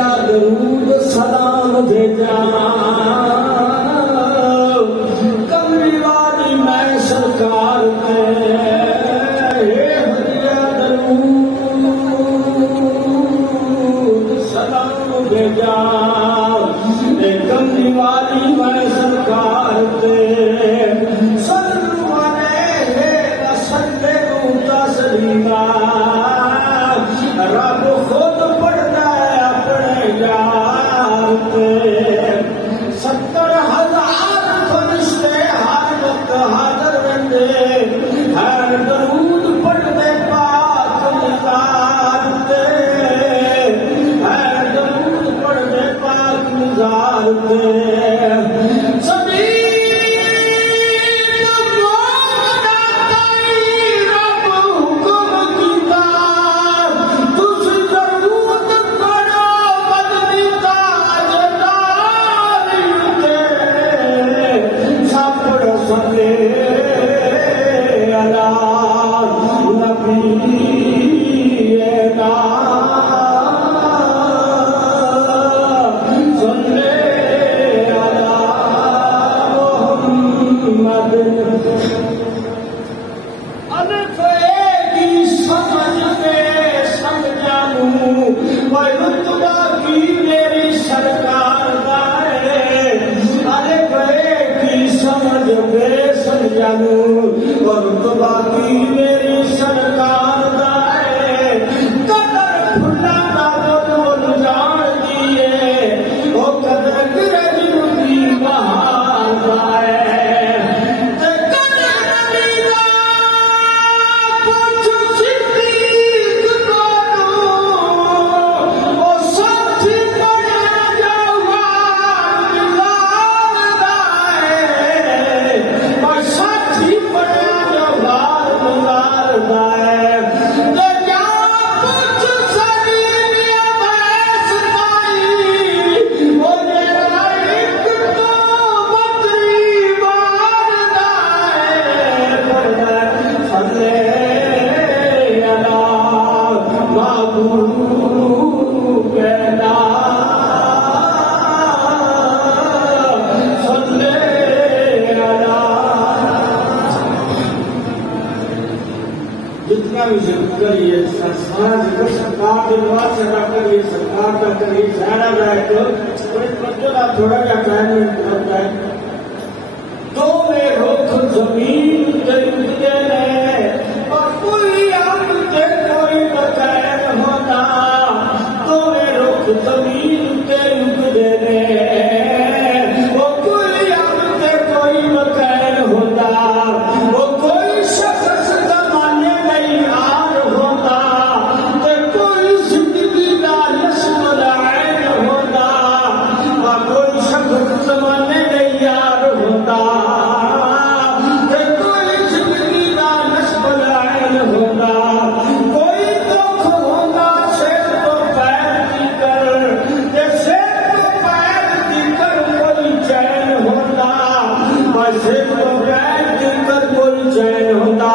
درود سلام بھیجا کملی والی میں سرکار کے ہدیہ درود سلام بھیجا کملی والی میں سرکار کے رب خود پڑھتا ہے اپنے یار کے 70,000 فرشتے ہر وقت حاضر رہتے ہر درود پڑھتے پاک نثار تے ہر درود پڑھتے پاک نثار تے اور تو باقی میری سرکار دائے قدر بھلا دا بول جان دیے وہ قدر گرج کی بہار دائے قدر نبی دا پوچھ صدیق کو وہ ساتھی پڑے جوان نظار دائے اور ساتھی پڑے جوان نظار دائے جتنا بھی ذکر کریے سارا ذکر سرکار کے نواز سے ادا کریے سرکار کا کریے سہرا جائے تو بڑے بچوں کا تھوڑا جا ٹائم میں پہنچ جائے تو میں رخ زمین کے اٹھتے رہے اور کوئی آپ کے کوئی بغیر ہونا تو میں رخ زمین کے اٹھتے رہے وہ کوئی آپ کے کوئی بغیر ہوتا وہ کوئی شخص زمانے میں یار ہوتا کوئی زندگی کا نصب لائن ہوتا کوئی دکھ ہوتا شیر تو پیر کی کر شیر تو پیر کی کر کوئی چین ہوتا شیر تو پیر کی کر کوئی چین ہوتا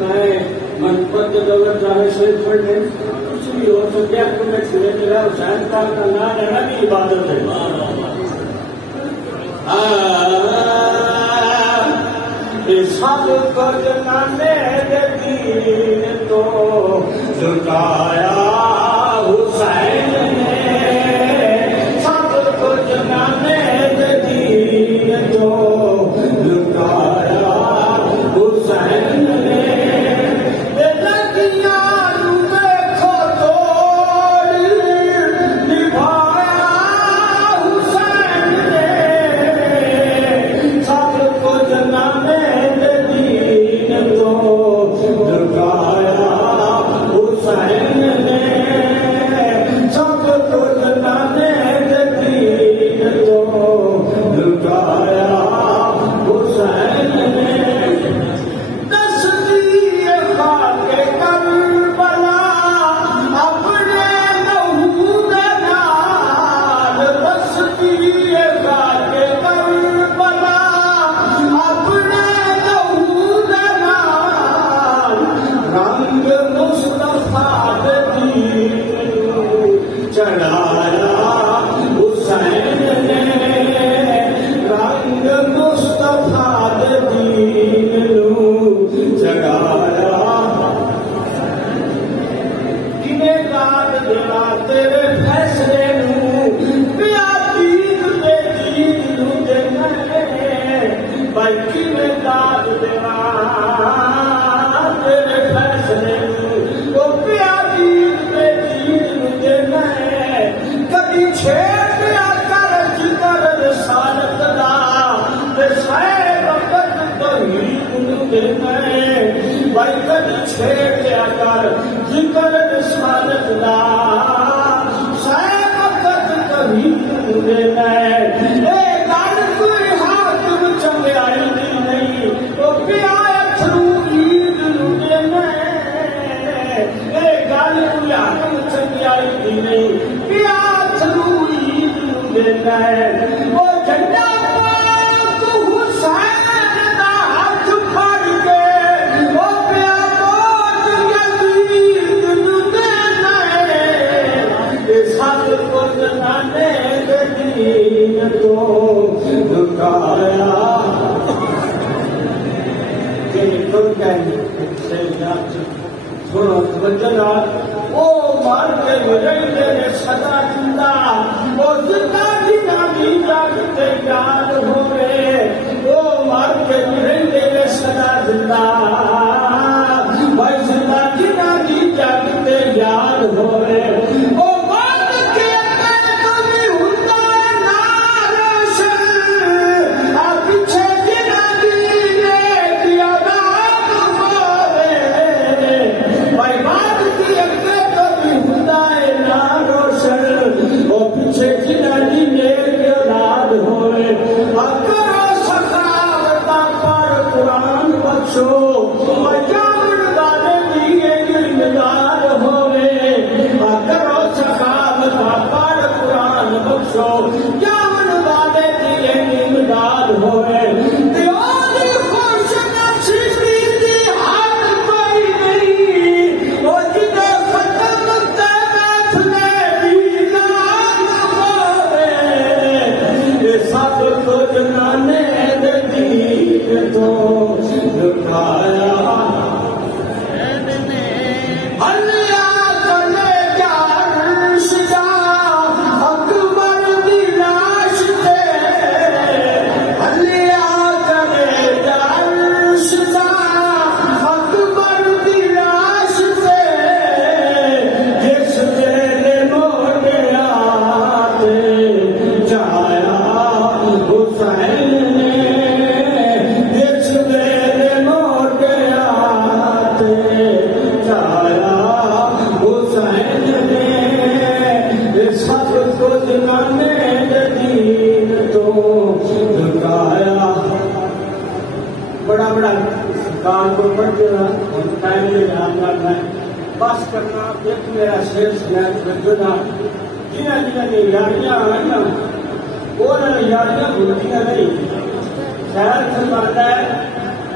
فرمائے منفرد دولت ظاہر سے پڑھنے کچھ بھی ہو سکے تمہیں چھوڑے ملا حسین کا نام لینا بھی عبادت ہے. سب کچھ نامے دین تو لٹایا حسین نے، سب کچھ نامے دین تو لٹایا حسین نے.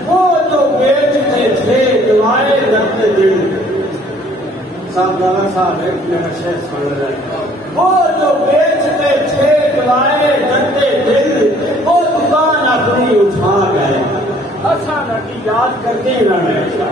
وہ جو بیچتے تھے درد دل سادہ صاحب ایک نقشے سن رہے وہ جو بیچتے تھے دوائے درد دل وہ دکان اپنی اٹھا گئے. اچھا نٹی یاد کرتے ہی رہنا.